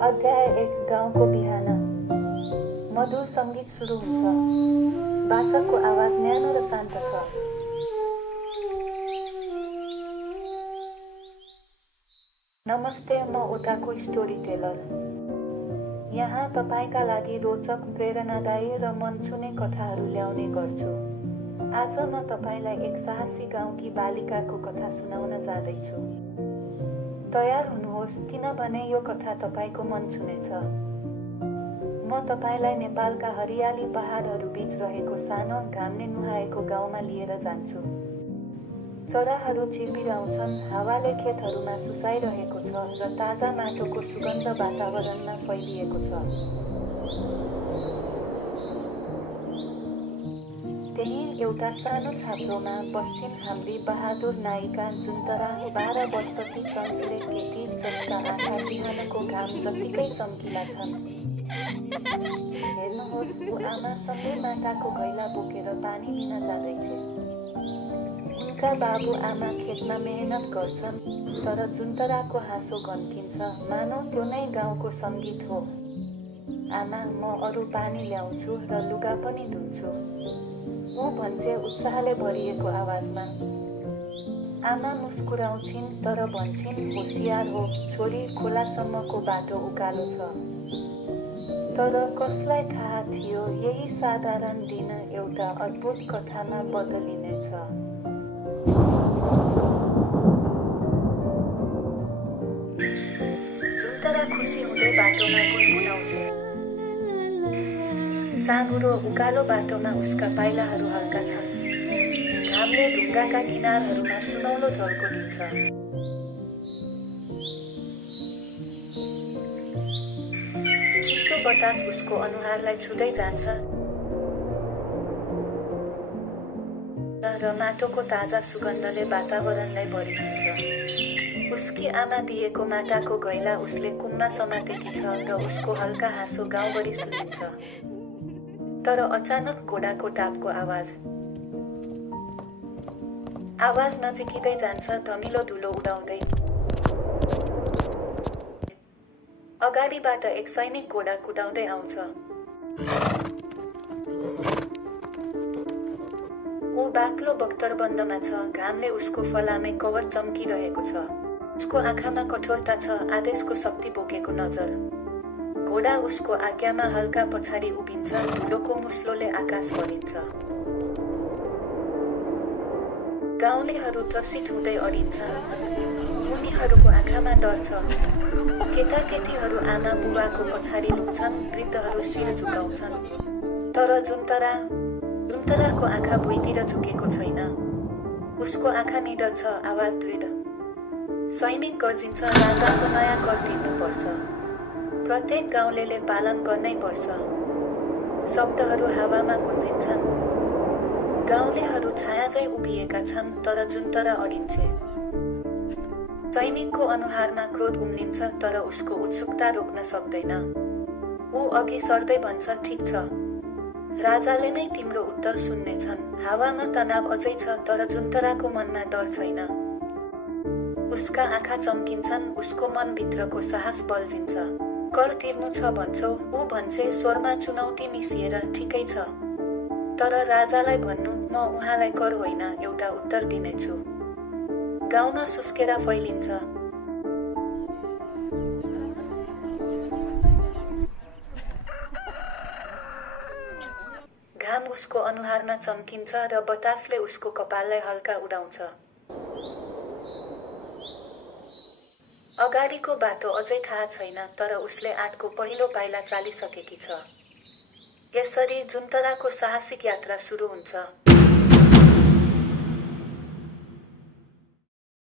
अध्याय 1 गाउँको बिहान। मधुर सङ्गीत सुरु हुन्छ। वाचकको आवाज न्यानो र शान्त छ। नमस्ते, म ओटाको स्टोरी टेलर। यहाँ तपाईका लागि रोचक, प्रेरणादायी र मन छुने कथाहरू ल्याउने गर्छु। आज म तपाईलाई एक साहसी गाउँकी बालिकाको कथा सुनाउन जाँदैछु। तयार हुनुहोस्, किनभने यो कथा तपाईको मन छुनेछ। म तपाईलाई नेपालका हरियाली पहाडहरू बीच रहेको सानो, घामले नुहाएको गाउँमा लिएर जान्छु। चराहरू चिर्बिराउँछन्, हावाले खेतहरूमा सुसाइरहेको छ र ताजा माटोको सुगन्ध वातावरणमा फैलिएको छ। त्यही एउटा सानो छाप्रोमा बस्छिन् हाम्री बहादुर नायिका जुन्तरा, 12 वर्षकी चम्चिले केटी जसका आँखा बिहानको घाम जत्तिकै चम्किला छन्। हेर्नुहोस्, ऊ आमासँगै माटाको घैला बोकेर पानी लिन जाँदैछे। उनका बाबु आमा खेतमा मेहनत गर्छन्, तर जुन्तराको हाँसो गन्किन्छ, मानौ त्यो नै गाउँको सङ्गीत हो। आमा, म अरू पानी ल्याउँछु र लुगा पनि धुन्छु, ऊ भन्छे उत्साहले भरिएको आवाजमा। आमा मुस्कुराउँछिन् तर भन्छिन्, होसियार हो छोरी, खोलासम्मको बाटो उकालो छ। तर कसलाई थाहा थियो यही साधारण दिन एउटा अद्भुत कथामा बदलिनेछ। जुन्तरा खुसी हुँदै बाटोमा गुनगुनाउँछे। साँघुरो उकालो बाटोमा उसका पाइलाहरू हल्का छन्। घामले ढुङ्गाका किनारहरूमा सुनौलो झल्को दिन्छ। चिसो बतास उसको अनुहारलाई छुँदै जान्छ र माटोको ताजा सुगन्धले वातावरणलाई भरिदिन्छ। उसकी आमा दिएको माटाको घैला उसले कुममा समातेकी छ र उसको हल्का हाँसो गाउँभरि सुनिन्छ। तर अचानक घोडाको टापको आवाज नजिकिँदै जान्छ, धमिलो धुलो उडाउँदै। अगाडिबाट एक सैनिक घोडा कुदाउँदै आउँछ। ऊ बाक्लो बख्तरबन्दमा छ, घामले उसको फलामे कवच चम्किरहेको छ। उसको आँखामा कठोरता छ, आदेशको शक्ति बोकेको नजर। घोडा उसको आज्ञामा हल्का पछाडि उभिन्छ, धुलोको मुस्लोले आकाश भरिन्छ। गाउँलेहरू त्रसित हुँदै अडिन्छन्। उनीहरूको आँखामा डर छ। केटाकेटीहरू आमा बुबाको पछाडि लुक्छन्, वृद्धहरू शिर झुकाउँछन्। तर जुन्तराको आँखा भुइँतिर झुकेको छैन। उसको आँखा निडर छ, आवाज दृढ। सैनिक गर्जिन्छ, राजाको नयाँ कर तिर्नुपर्छ। प्रत्येक गाउँलेले पालन गर्नै पर्छ। शब्दहरू हावामा गुन्जिन्छन्। गाउँलेहरू छायाझैँ उभिएका छन्, तर जुन्तरा अडिन्छे। सैनिकको अनुहारमा क्रोध उम्लिन्छ, तर उसको उत्सुकता रोक्न सक्दैन। ऊ अघि सर्दै भन्छ, ठिक छ, राजाले नै तिम्रो उत्तर सुन्नेछन्। हावामा तनाव अझै छ, तर जुन्तराको मनमा डर छैन। उसका आँखा चम्किन्छन्, उसको मनभित्रको साहस बल्झिन्छ। कर तिर्नु छ भन्छौ, ऊ भन्छे, स्वरमा चुनौती मिसिएर। ठिकै छ, तर राजालाई भन्नु, म उहाँलाई कर होइन, एउटा उत्तर दिनेछु। गाउँमा सुस्केरा फैलिन्छ। घाम उसको अनुहारमा चम्किन्छ र बतासले उसको कपाललाई हल्का उडाउँछ। अगाडिको बाटो अझै थाहा छैन, तर उसले आँटको पहिलो पाइला चालिसकेकी छ। यसरी जुन्तराको साहसिक यात्रा सुरु हुन्छ।